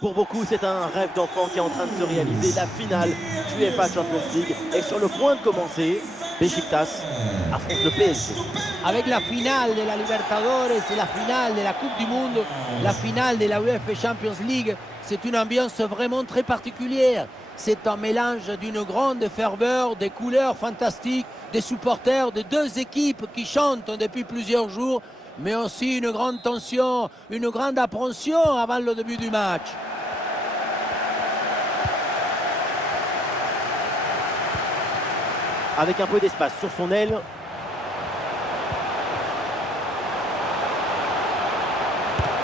Pour beaucoup, c'est un rêve d'enfant qui est en train de se réaliser. La finale du UEFA Champions League est sur le point de commencer. Beşiktaş affronte le PSG. Avec la finale de la Libertadores et la finale de la Coupe du Monde, la finale de la UEFA Champions League, c'est une ambiance vraiment très particulière. C'est un mélange d'une grande ferveur, des couleurs fantastiques, des supporters de deux équipes qui chantent depuis plusieurs jours, mais aussi une grande tension, une grande appréhension avant le début du match. Avec un peu d'espace sur son aile.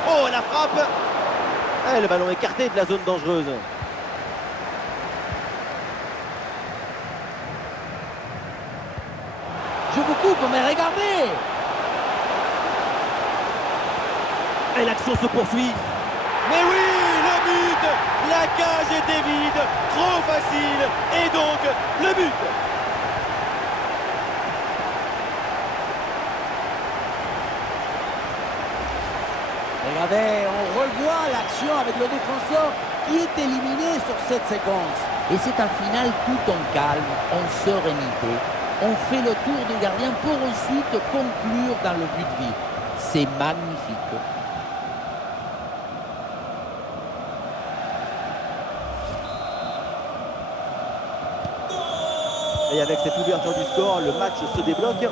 Oh, la frappe! Le ballon écarté de la zone dangereuse. Je vous coupe, mais regardez! Et l'action se poursuit. Mais oui, le but! La cage était vide, trop facile, et donc le but! Regardez, on revoit l'action avec le défenseur qui est éliminé sur cette séquence. Et c'est un final tout en calme, en sérénité. On fait le tour du gardien pour ensuite conclure dans le but vide. C'est magnifique. Et avec cette ouverture du score, le match se débloque.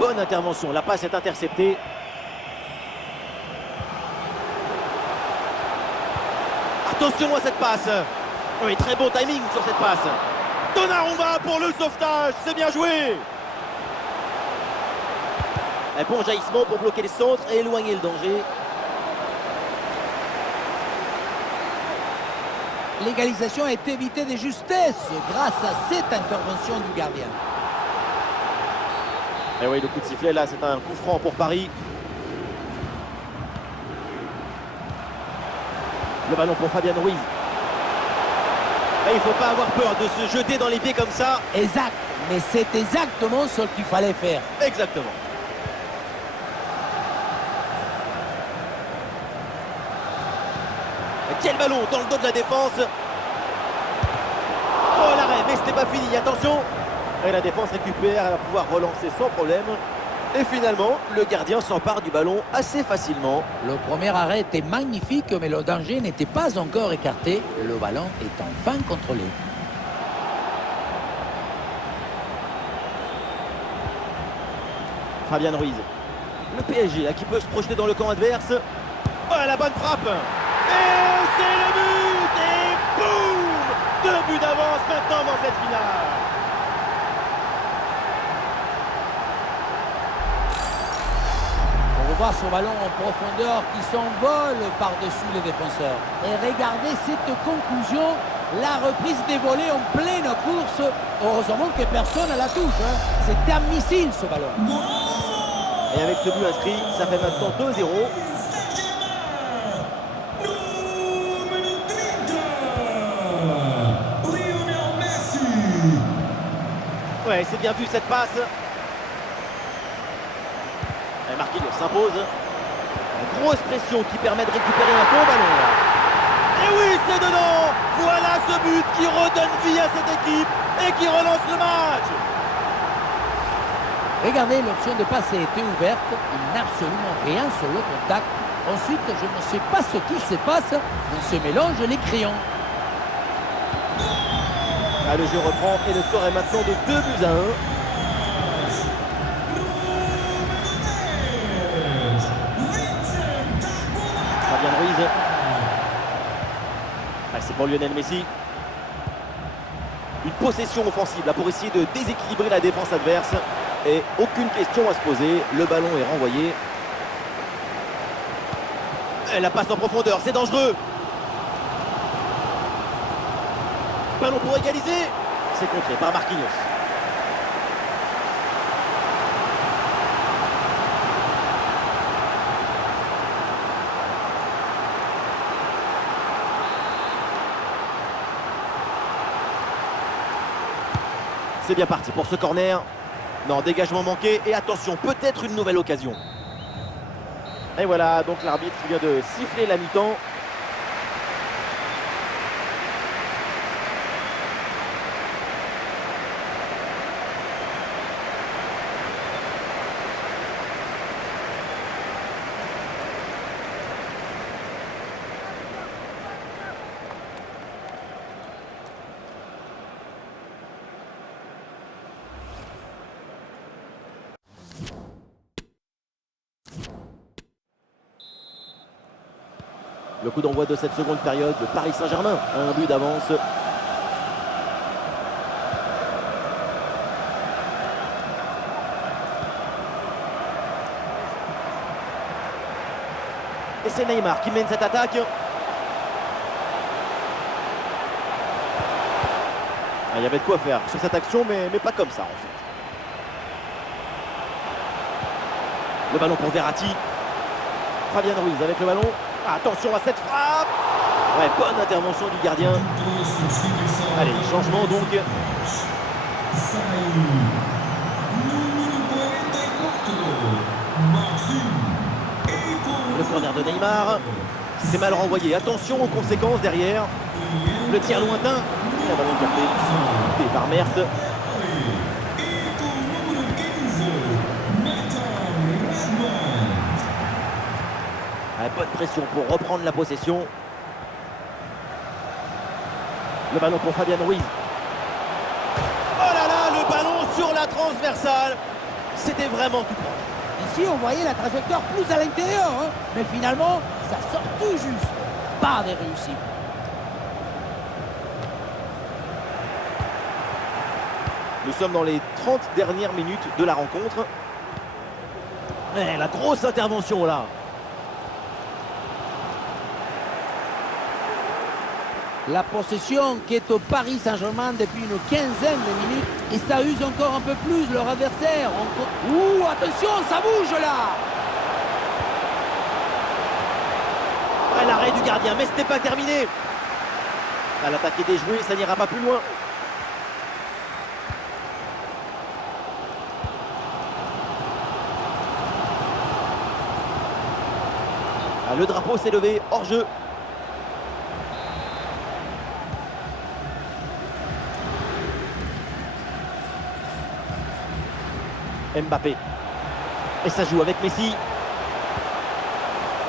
Bonne intervention, la passe est interceptée. Attention à cette passe. Oui, très bon timing sur cette passe. Donnarumma pour le sauvetage, c'est bien joué. Un bon jaillissement pour bloquer les centres et éloigner le danger. L'égalisation est évitée de justesse grâce à cette intervention du gardien. Et oui, le coup de sifflet là, c'est un coup franc pour Paris. Le ballon pour Fabian Ruiz. Et il ne faut pas avoir peur de se jeter dans les pieds comme ça. Exact, mais c'est exactement ce qu'il fallait faire. Exactement. Quel ballon dans le dos de la défense. Oh, l'arrêt, mais ce n'est pas fini, attention. Et la défense récupère, elle va pouvoir relancer sans problème. Et finalement, le gardien s'empare du ballon assez facilement. Le premier arrêt était magnifique, mais le danger n'était pas encore écarté. Le ballon est enfin contrôlé. Fabian Ruiz. Le PSG là, qui peut se projeter dans le camp adverse. Oh, la bonne frappe. Et c'est le but. Et boum, 2 buts d'avance maintenant dans cette finale. On voit ce ballon en profondeur qui s'envole par-dessus les défenseurs. Et regardez cette conclusion, la reprise des volets en pleine course. Heureusement que personne à la touche. C'était un missile ce ballon. Et avec ce but inscrit, ça fait maintenant 2-0. Ouais, c'est bien vu cette passe. Et Marquinhos s'impose. Une grosse pression qui permet de récupérer un bon ballon. Et oui, c'est dedans. Voilà ce but qui redonne vie à cette équipe et qui relance le match. Regardez, l'option de passe a été ouverte. Il n'a absolument rien sur le contact. Ensuite, je ne sais pas ce qui se passe. On se mélange les crayons. Ah, le jeu reprend et le score est maintenant de 2-1. Fabian Ruiz. Ah, c'est pour Lionel Messi. Une possession offensive là, pour essayer de déséquilibrer la défense adverse. Et aucune question à se poser. Le ballon est renvoyé. Et la passe en profondeur, c'est dangereux. Ballon pour égaliser. C'est contré par Marquinhos. C'est bien parti pour ce corner. Non, dégagement manqué. Et attention, peut-être une nouvelle occasion. Et voilà, donc l'arbitre vient de siffler la mi-temps. Le coup d'envoi de cette seconde période, de Paris Saint-Germain a un but d'avance. Et c'est Neymar qui mène cette attaque. Il y avait de quoi faire sur cette action, mais pas comme ça en fait. Le ballon pour Verratti. Fabien Ruiz avec le ballon. Attention à cette frappe. Ouais, bonne intervention du gardien. Allez, changement donc. Le corner de Neymar. C'est mal renvoyé. Attention aux conséquences derrière. Le tir lointain. Le ballon capté par Mertens. Bonne pression pour reprendre la possession. Le ballon pour Fabien Ruiz. Oh là là, le ballon sur la transversale. C'était vraiment tout proche. Ici, on voyait la trajectoire plus à l'intérieur, hein, mais finalement, ça sort tout juste. Pas des réussites. Nous sommes dans les 30 dernières minutes de la rencontre. Et la grosse intervention là. La possession qui est au Paris Saint-Germain depuis une quinzaine de minutes et ça use encore un peu plus leur adversaire. Ouh, attention, ça bouge là. L'arrêt du gardien, mais ce n'est pas terminé. L'attaque est déjouée, ça n'ira pas plus loin. Le drapeau s'est levé, hors jeu. Mbappé. Et ça joue avec Messi.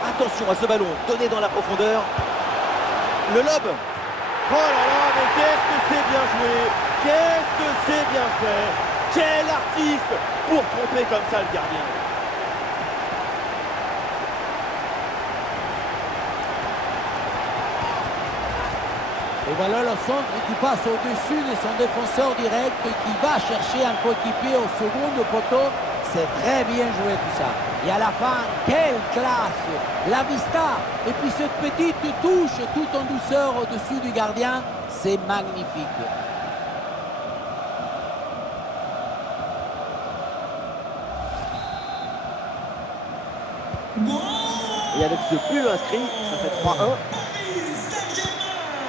Attention à ce ballon donné dans la profondeur. Le lob. Oh là là, mais qu'est-ce que c'est bien joué. Qu'est-ce que c'est bien fait. Quel artiste pour tromper comme ça le gardien. Et voilà le centre qui passe au-dessus de son défenseur direct qui va chercher un coéquipier au second poteau. C'est très bien joué tout ça. Et à la fin, quelle classe! La vista! Et puis cette petite touche tout en douceur au-dessus du gardien, c'est magnifique. Et avec ce but inscrit, ça fait 3-1.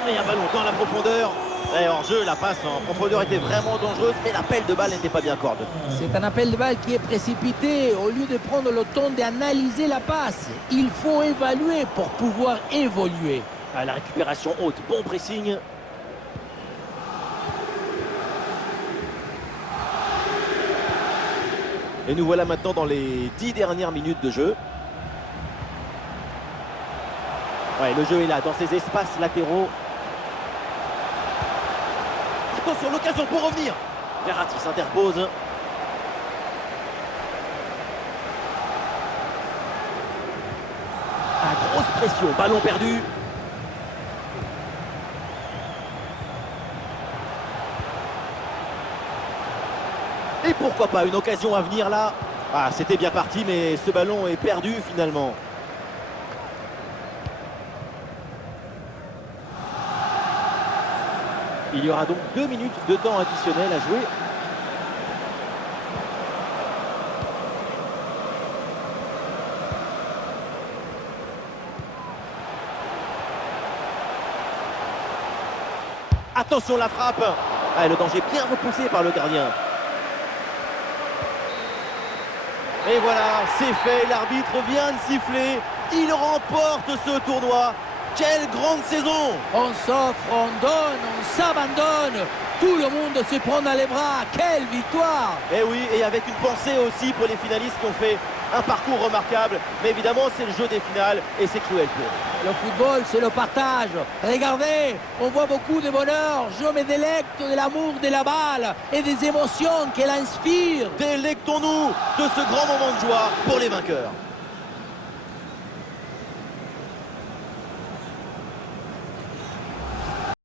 Et un ballon dans la profondeur. Et hors jeu, la passe en profondeur était vraiment dangereuse, mais l'appel de balle n'était pas bien coordonné. C'est un appel de balle qui est précipité. Au lieu de prendre le temps d'analyser la passe, il faut évaluer pour pouvoir évoluer. La récupération haute, bon pressing. Et nous voilà maintenant dans les 10 dernières minutes de jeu. Ouais, le jeu est là, dans ces espaces latéraux. Attention, l'occasion pour revenir. Verratti s'interpose. Grosse pression, ballon perdu. Et pourquoi pas une occasion à venir là. C'était bien parti, mais ce ballon est perdu finalement. Il y aura donc 2 minutes de temps additionnel à jouer. Attention la frappe. Ah, le danger bien repoussé par le gardien. Et voilà, c'est fait, l'arbitre vient de siffler. Il remporte ce tournoi. Quelle grande saison! On s'offre, on donne, on s'abandonne. Tout le monde se prend dans les bras. Quelle victoire! Et oui, et avec une pensée aussi pour les finalistes qui ont fait un parcours remarquable. Mais évidemment, c'est le jeu des finales et c'est cruel pour eux. Le football, c'est le partage. Regardez, on voit beaucoup de bonheur. Je me délecte de l'amour de la balle et des émotions qu'elle inspire. Délectons-nous de ce grand moment de joie pour les vainqueurs.